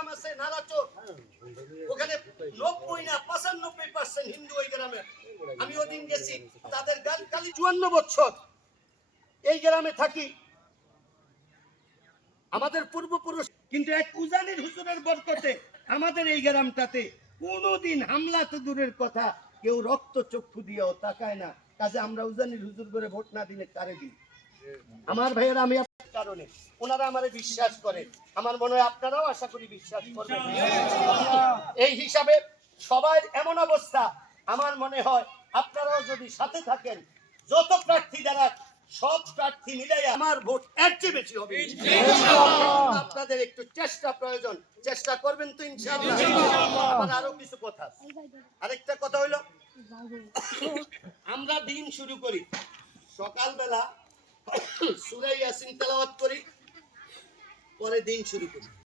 গ্রাম আছে নারাচর, ওখানে 90 না 95% হিন্দু ওই গ্রামে। আমি ওদিন গেছি, তাদের কালী 54 বছর এই গ্রামে থাকি, আমাদের পূর্বপুরুষ। কিন্তু এক উজানির হুজুরের বরকতে আমাদের এই গ্রামটাতে কোনোদিন হামলা তো দূরের কথা, কেউ রক্ত চক্ষু দিয়েও তাকায় না। কাজে আমরা উজানির হুজুর করে ভোট না দিলে কারে দিই? আমার ভাইয়েরা, আমি আপনার কারণে ওনারা আমারে বিশ্বাস করে, আমার মনে হয় আপনারাও আশা করি বিশ্বাস করবেন। এই হিসাবে সবাই এমন অবস্থা, আমার মনে হয় আপনারাও যদি সাথে থাকেন, যত প্রার্থী যারা, সব প্রার্থী মিলাই আমার ভোট এর চেয়ে বেশি হবে। আপনাদের একটু চেষ্টা প্রয়োজন, চেষ্টা করবেন তো ইনশাআল্লাহ। আমার আরো কিছু কথা, আরেকটা কথা হইলো, আমরা দিন শুরু করি সকালবেলা সূরা ইয়াসিন তেলাওয়াত করি, পরে দিন শুরু করি।